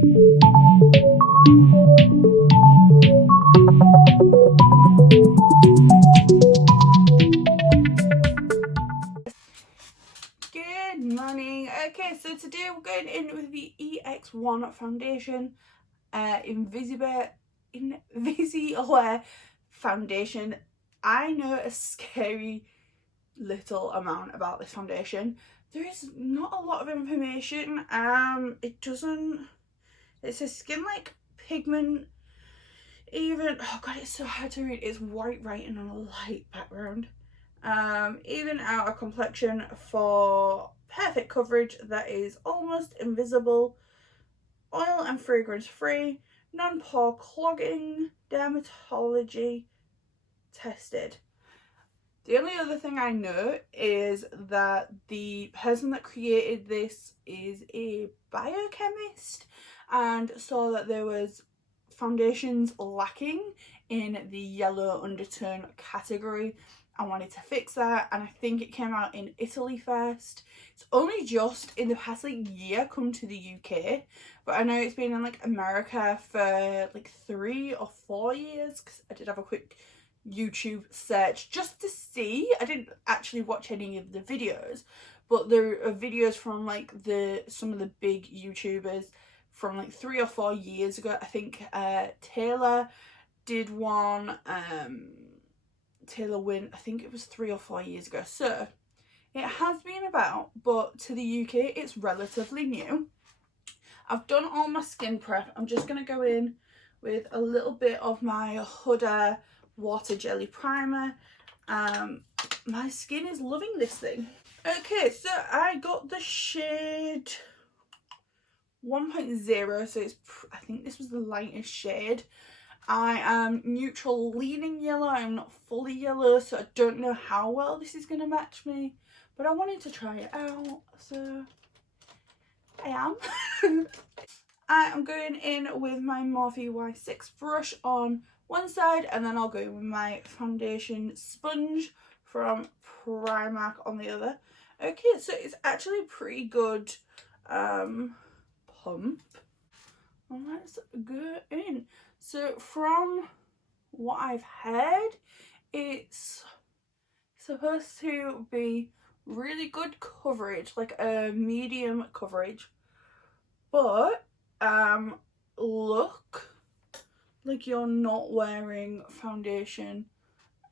Good morning. Okay, so today we're going in with the EX1 foundation, Invisiwear foundation. I know a scary little amount about this foundation. There is not a lot of information. It says skin like pigment, even, oh god, it's so hard to read. It's white writing on a light background. Even out a complexion for perfect coverage that is almost invisible, oil and fragrance free, non-pore clogging, dermatology tested. The only other thing I know is that the person that created this is a biochemist and saw that there was foundations lacking in the yellow undertone category. I wanted to fix that, and I think it came out in Italy first. It's only just in the past like year come to the UK, but I know it's been in like America for like 3 or 4 years, because I did have a quick YouTube search just to see. I didn't actually watch any of the videos, but there are videos from like some of the big YouTubers from like 3 or 4 years ago. I think Taylor did one, Taylor Wynn, I think it was 3 or 4 years ago. So it has been about, but to the UK it's relatively new. I've done all my skin prep. I'm just going to go in with a little bit of my Huda water jelly primer. My skin is loving this thing. Okay, so I got the shade 1.0, so I think this was the lightest shade. I am neutral leaning yellow. I'm not fully yellow, so I don't know how well this is going to match me, but I wanted to try it out, so I am. I am going in with my Morphe Y6 brush on one side, and then I'll go in with my foundation sponge from Primark on the other. Okay, so it's actually a pretty good pump. Let's go in. So from what I've heard, it's supposed to be really good coverage, like a medium coverage, but look like you're not wearing foundation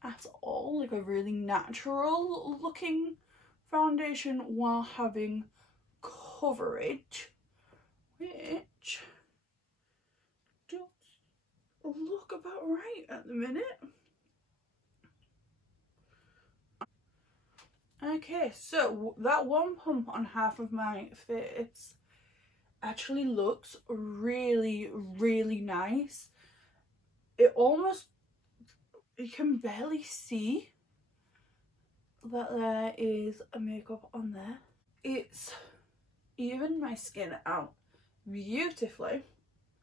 at all, like a really natural looking foundation while having coverage, which does look about right at the minute. Okay, so that one pump on half of my face actually looks really, really nice. It almost, you can barely see that there is a makeup on there. It's evened my skin out beautifully.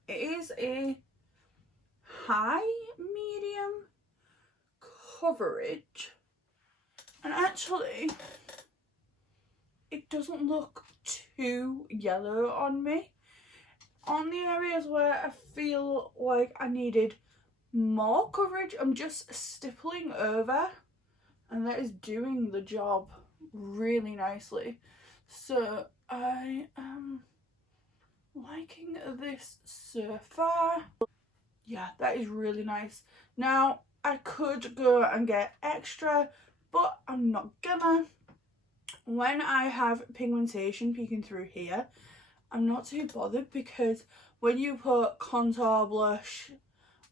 It is a high medium coverage, and actually it doesn't look too yellow on me. On the areas where I feel like I needed more coverage, I'm just stippling over, and that is doing the job really nicely. So I am liking this so far. Yeah, that is really nice. Now I could go and get extra, but I'm not gonna. When I have pigmentation peeking through here, I'm not too bothered, because when you put contour, blush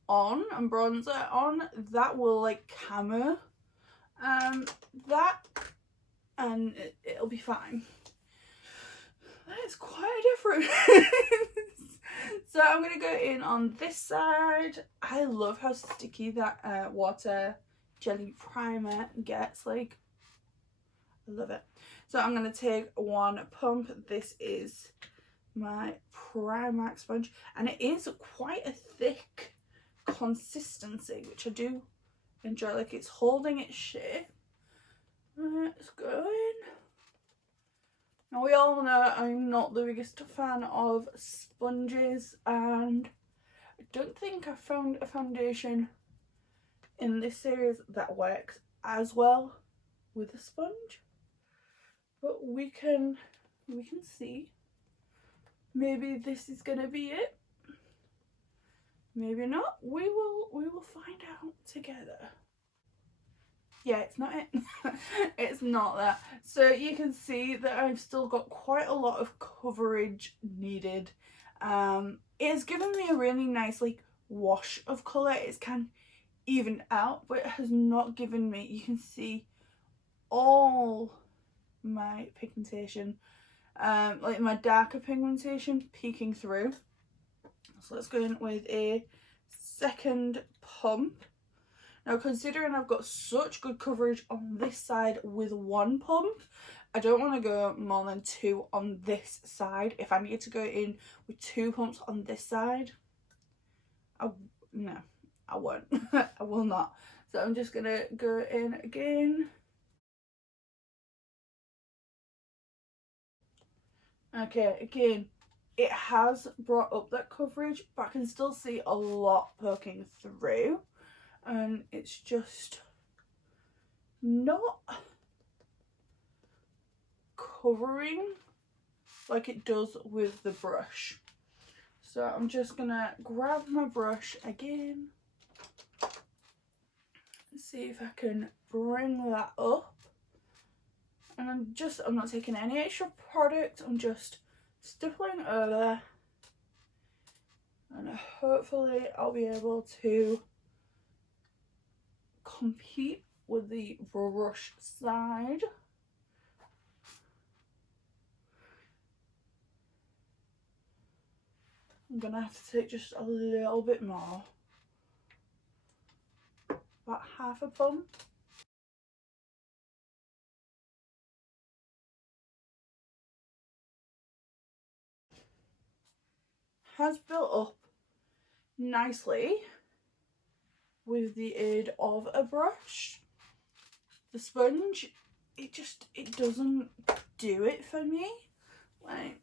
on and bronzer on, that will like camo that, and it'll be fine. That is quite a difference. So I'm going to go in on this side. I love how sticky that water jelly primer gets, like, I love it. So I'm going to take one pump. This is my Primark sponge, and it is quite a thick consistency, which I do enjoy. Like, it's holding its shape. Let's go in. Now we all know I'm not the biggest fan of sponges, and I don't think I've found a foundation in this series that works as well with a sponge. But we can see. Maybe this is gonna be it. Maybe not. We will find out together. Yeah, it's not it. It's not that. So you can see that I've still got quite a lot of coverage needed. It's given me a really nice like wash of colour. It's kind of evened out, but it has not given me, you can see all my pigmentation, like my darker pigmentation peeking through. So let's go in with a second pump. Now, considering I've got such good coverage on this side with one pump, I don't want to go more than 2 on this side. If I need to go in with 2 pumps on this side, no, I won't. I will not. So I'm just going to go in again. Okay, again, it has brought up that coverage, but I can still see a lot poking through. And it's just not covering like it does with the brush. So I'm just gonna grab my brush again and see if I can bring that up. And I'm not taking any extra product, I'm just stippling over, and hopefully I'll be able to compete with the brush side. I'm gonna have to take just a little bit more, about half a pump. Has built up nicely with the aid of a brush. The sponge, it doesn't do it for me. Like,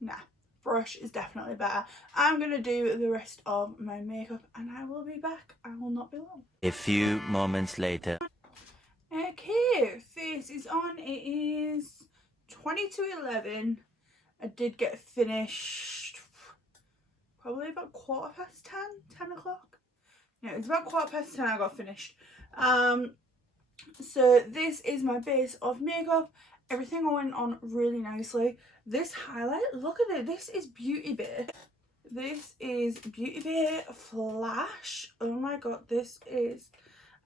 nah, brush is definitely better. I'm gonna do the rest of my makeup and I will be back. I will not be long. A few moments later. Okay, face is on. It is 20 to 11. I did get finished probably about 10 o'clock. No, it's about 10:15 I got finished. So this is my base of makeup. Everything went on really nicely. This highlight, look at it. This is Beauty Bay. This is Beauty Bay Flash. Oh my god, this is...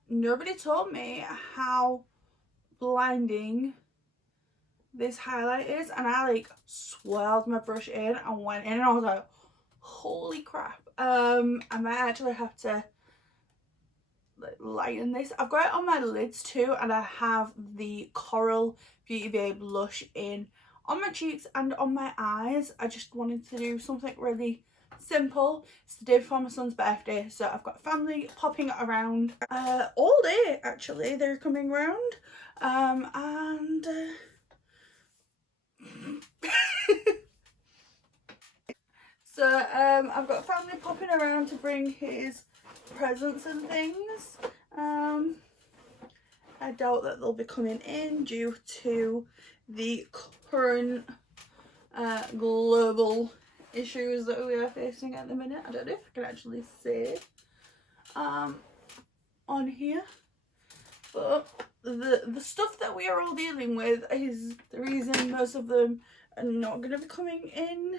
Nobody told me how blinding this highlight is, and I like swirled my brush in and went in and I was like, holy crap. I might actually have to lighten this. I've got it on my lids too, and I have the Coral Beauty Bay blush in on my cheeks and on my eyes. I just wanted to do something really simple. It's the day before my son's birthday, so I've got family popping around all day actually. They're coming round, and so I've got family popping around to bring his presents and things. I doubt that they'll be coming in due to the current global issues that we are facing at the minute. I don't know if I can actually say on here, but the stuff that we are all dealing with is the reason most of them are not going to be coming in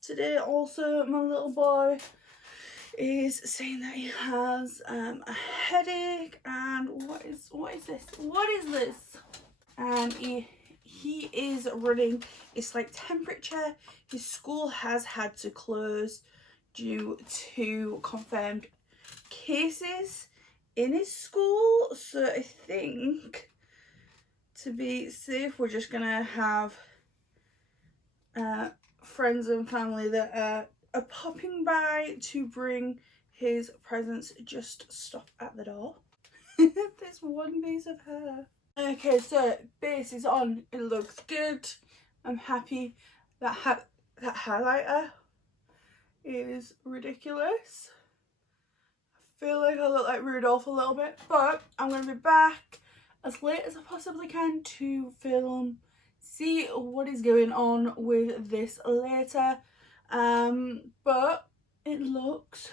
today. Also, my little boy is saying that he has a headache, and what is this? And he is running a slight temperature. His school has had to close due to confirmed cases in his school, so I think to be safe we're just gonna have friends and family that are popping by to bring his presents just stop at the door. There's one piece of hair. Okay, so base is on. It looks good. I'm happy. That highlighter is ridiculous. I feel like I look like Rudolph a little bit, but I'm going to be back as late as I possibly can to film, see what is going on with this later. But it looks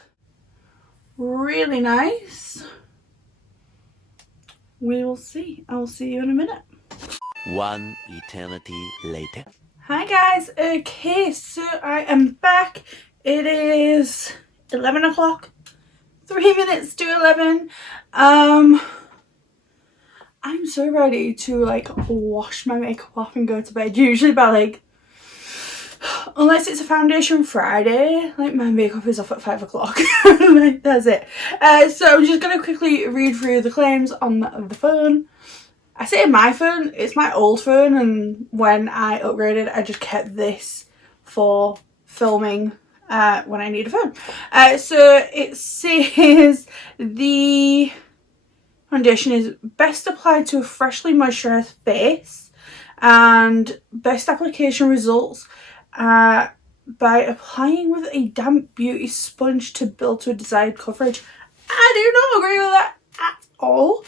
really nice. We will see. I'll see you in a minute. One eternity later. Hi guys, okay, so I am back. It is 11 o'clock, 3 minutes to 11. I'm so ready to like wash my makeup off and go to bed, usually by like, unless it's a foundation Friday, like my makeup is off at 5 o'clock. Like, that's it. So I'm just gonna quickly read through the claims on the phone. I say my phone, it's my old phone, and when I upgraded I just kept this for filming when I need a phone. So it says the foundation is best applied to a freshly moisturised face, and best application results by applying with a damp beauty sponge to build to a desired coverage. I do not agree with that at all.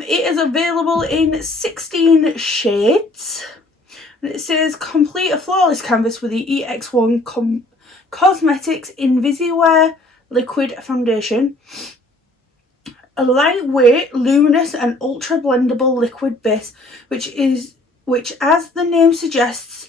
It is available in 16 shades. And it says complete a flawless canvas with the EX1 Cosmetics Invisiwear liquid foundation. A lightweight, luminous and ultra blendable liquid base, which as the name suggests,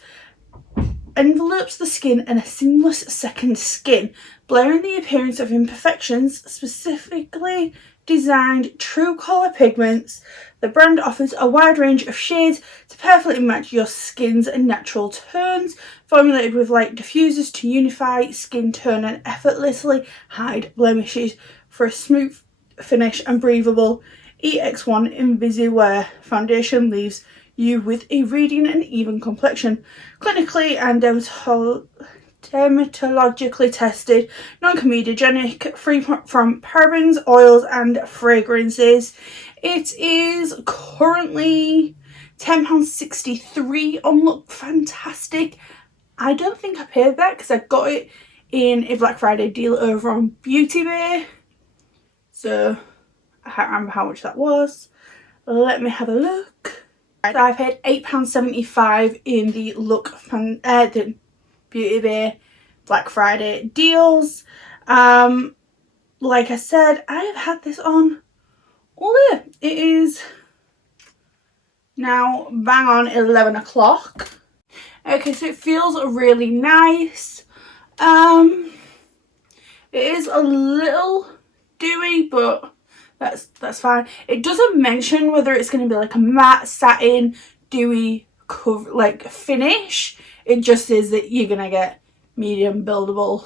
envelopes the skin in a seamless second skin, blurring the appearance of imperfections. Specifically designed true colour pigments, the brand offers a wide range of shades to perfectly match your skin's natural tones, formulated with light diffusers to unify skin tone and effortlessly hide blemishes for a smooth finish and breathable. EX1 Invisiwear foundation leaves you with a radiant and even complexion. Clinically and dermatologically tested, non-comedogenic, free from parabens, oils and fragrances. It is currently £10.63 on Look Fantastic. I don't think I paid that because I got it in a Black Friday deal over on Beauty Bay. So I can't remember how much that was. Let me have a look. So I paid £8.75 in the the Beauty Bay Black Friday deals. Like I said, I have had this on all day. It is now bang on 11 o'clock. Okay, so it feels really nice. It is a little dewy, but that's fine. It doesn't mention whether it's going to be like a matte, satin, dewy cover, like finish. It just says that you're going to get medium buildable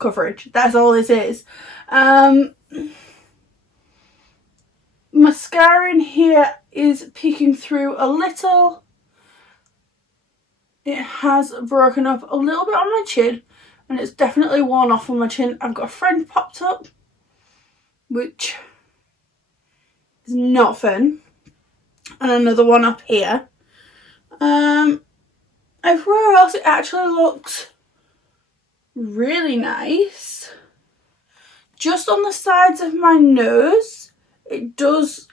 coverage. That's all it is. Mascara in here is peeking through a little. It has broken up a little bit on my chin, and it's definitely worn off on my chin. I've got a friend popped up, which is not fun, and another one up here. Everywhere else it actually looks really nice. Just on the sides of my nose, it's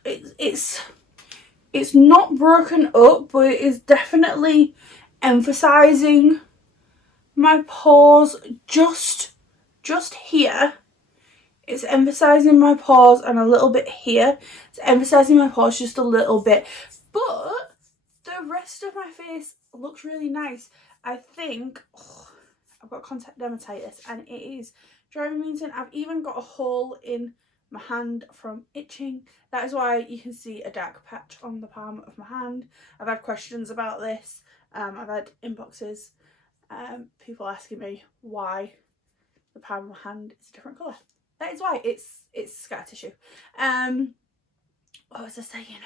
not broken up, but it is definitely emphasizing my pores just here. It's emphasizing my pores, and a little bit here. It's emphasizing my pores just a little bit, but the rest of my face looks really nice. I think I've got contact dermatitis and it is driving me insane. I've even got a hole in my hand from itching. That is why you can see a dark patch on the palm of my hand. I've had questions about this. I've had inboxes, people asking me why the palm of my hand is a different colour. That is why. It's scar tissue. What was I saying?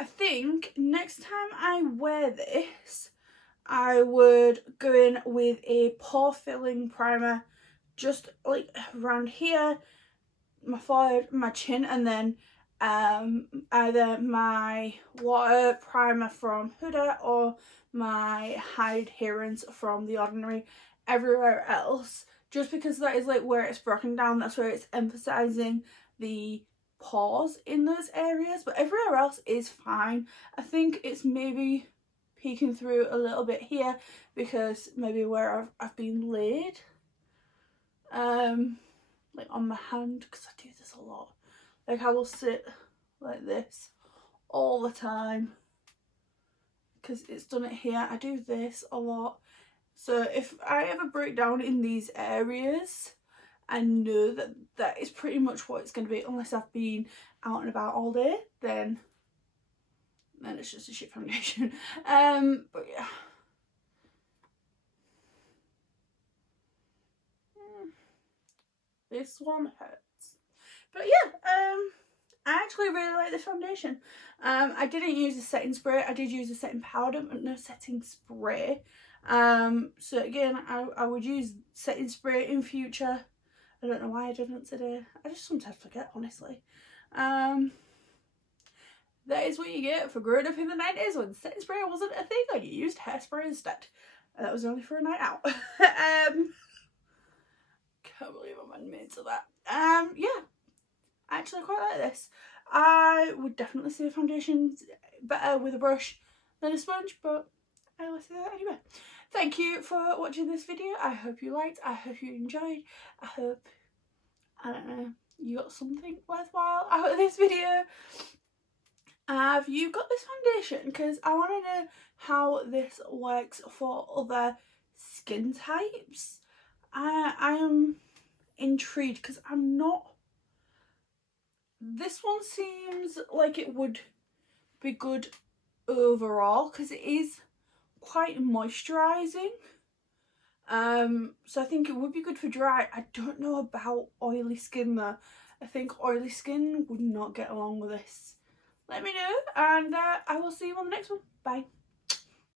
I think next time I wear this, I would go in with a pore filling primer just like around here, my forehead, my chin, and then either my water primer from Huda or my high adherence from The Ordinary. Everywhere else, just because that is like where it's broken down, that's where it's emphasizing the pores in those areas, but everywhere else is fine. I think it's maybe peeking through a little bit here because maybe where I've been laid like on my hand, because I do this a lot. Like I will sit like this all the time because it's done it here. I do this a lot, so if I ever break down in these areas, I know that that is pretty much what it's going to be, unless I've been out and about all day, then it's just a shit foundation. But yeah. This one hurts. But yeah, I actually really like this foundation. I didn't use a setting spray. I did use a setting powder, but no setting spray. So again, I would use setting spray in future. I don't know why I didn't today. I just sometimes forget, honestly. That is what you get for growing up in the 90s when setting spray wasn't a thing and you used hairspray instead. And that was only for a night out. Can't believe I'm admitting to that. Yeah, I actually quite like this. I would definitely say the foundation's better with a brush than a sponge, but I will say that anyway. Thank you for watching this video. I hope you liked. I hope you enjoyed. I hope, I don't know, you got something worthwhile out of this video. Have you got this foundation? Because I want to know how this works for other skin types. I am intrigued because I'm not. This one seems like it would be good overall because it is quite moisturising. So I think it would be good for dry. I don't know about oily skin though. I think oily skin would not get along with this. Let me know, and I will see you on the next one. Bye.